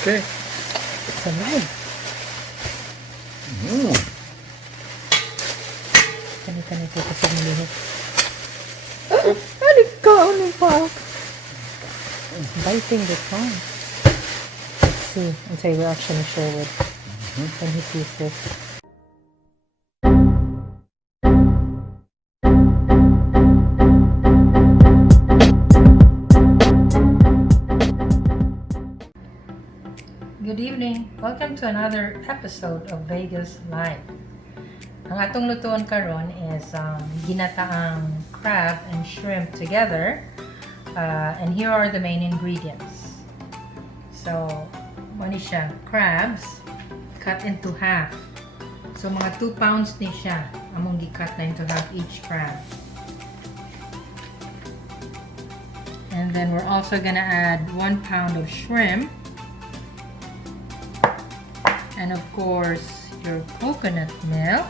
Okay. Salad. Mm. Kani-kani ko kasi nilihit. Ano ka? Ano pa? Biting the tongue. Let's see. Unsay reaction ni Sherwood when he sees this. Good evening. Welcome to another episode of Vegas Live. Ang atong lutuan karon is ginataang crab and shrimp together. And here are the main ingredients. So, mani siya, crabs cut into half. So, mga 2 pounds ni siya. Among gi-cut na into half each crab. And then we're also gonna add 1 pound of shrimp. And of course, your coconut milk.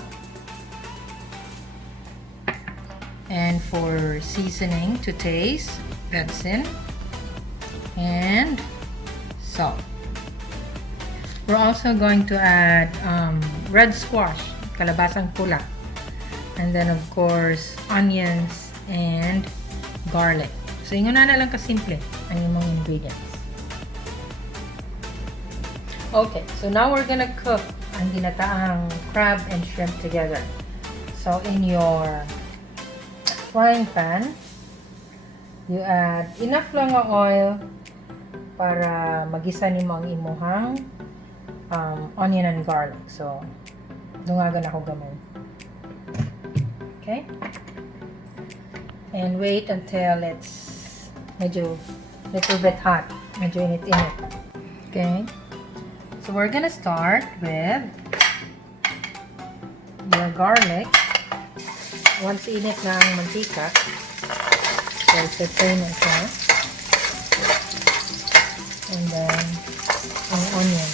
And for seasoning to taste, that's in. And salt. We're also going to add red squash, kalabasang pula. And then of course, onions and garlic. So, ingon na lang kasimple ang imong ingredients. Okay, so now we're gonna cook ang ginataang crab and shrimp together. So in your frying pan, you add enough lang nga oil para magisa nimo ang imuhang onion and garlic. So dungagan ako gamay. Okay? And wait until it's medyo little bit hot. Medyo init-init. Okay? So we're gonna start with your garlic. Once init na ang mantika, so saute na siya. And then, ang onion.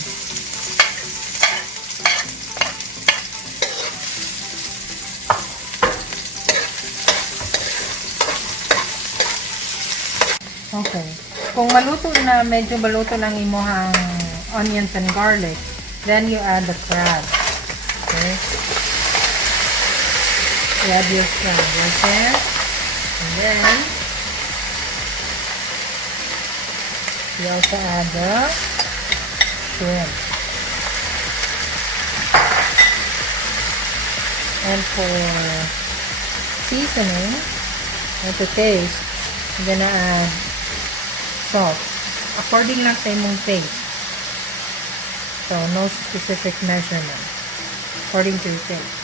Okay. Kung maluto na, medyo maluto lang imuhang onions and garlic, then you add the crab. Okay? You add your crab right there. And then you also add the shrimp. And for seasoning or to taste, you're gonna add salt according lang sa imong taste. So, no specific measurement. According to your taste.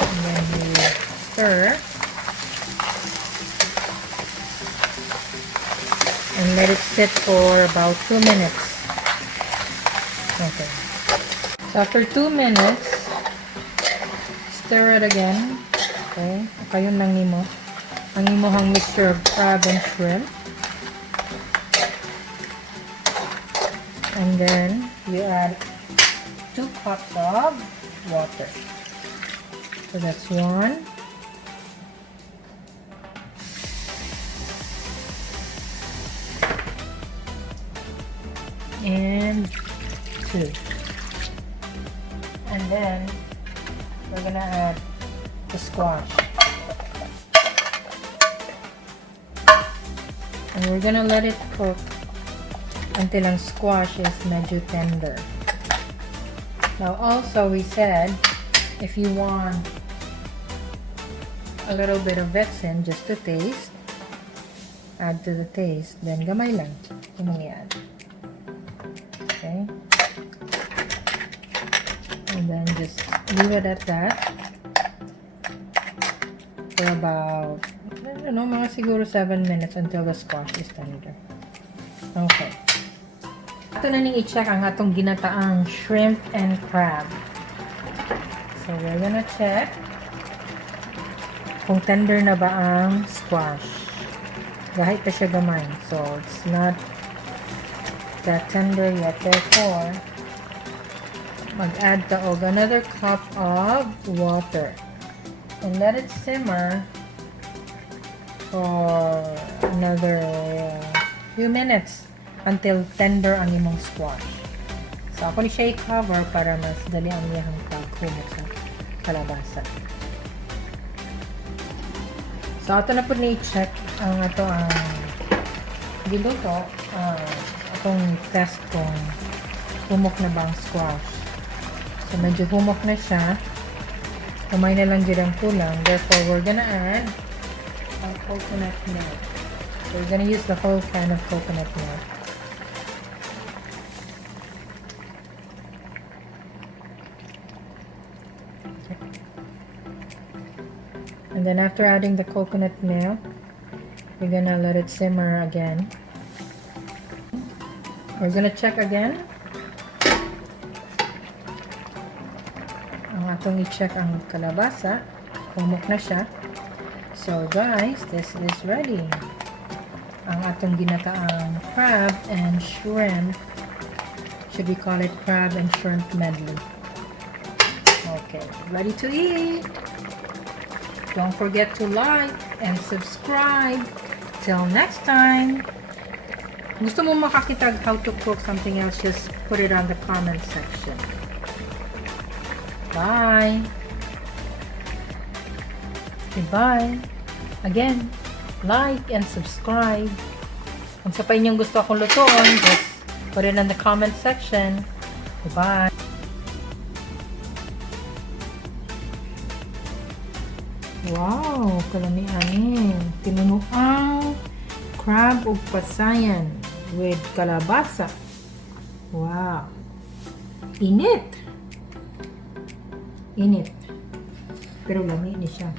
And then you stir. And let it sit for about 2 minutes. Okay. So, after 2 minutes, stir it again. Okay. Kayon lang nimo. Ang imuhang mixture of crab and shrimp. And then you add 2 cups of water. So that's 1. And 2. And then we're gonna add the squash. And we're gonna let it cook until ang squash is medyo tender. Now also we said if you want a little bit of vexin just to taste, add to the taste, then gamay lang imong i-add. Okay? And then just leave it at that for about, I don't know, mga siguro 7 minutes until the squash is tender. Okay. Ito na ning i-check ang atong ginataang shrimp and crab. So, we're gonna check kung tender na ba ang squash. Kahit pa siya gamay. So, it's not that tender yet. Therefore, mag-add ta og another cup of water. And let it simmer for another few minutes until tender ang imong squash. So, ako ni siya i-cover para mas dali ang iyang paghumok sa kalabasa. So, ato na po ni-check ang ato ang giluto. Atong test kung humok na ba ang squash. So, medyo humok na siya. Kamay na lang dyan ang kulang. Therefore, we're gonna add our coconut milk. So, we're gonna use the whole can of coconut milk. And then after adding the coconut milk, we're gonna let it simmer again. We're gonna check again. Ang atong i-check ang kalabasa. Humok na siya. So guys, this is ready. Ang atong ginataang crab and shrimp. Should we call it crab and shrimp medley? Okay, ready to eat. Don't forget to like and subscribe. Till next time. Gusto mo makakita how to cook something else, just put it on the comment section. Bye. Goodbye. Again, like and subscribe. Kung sa pa inyong gusto akong lutuin, just put it in the comment section. Goodbye. Wow, kalamian. Tinunuang crab ug pasayan with kalabasa. Wow. Init. Init. Pero lami ni siya.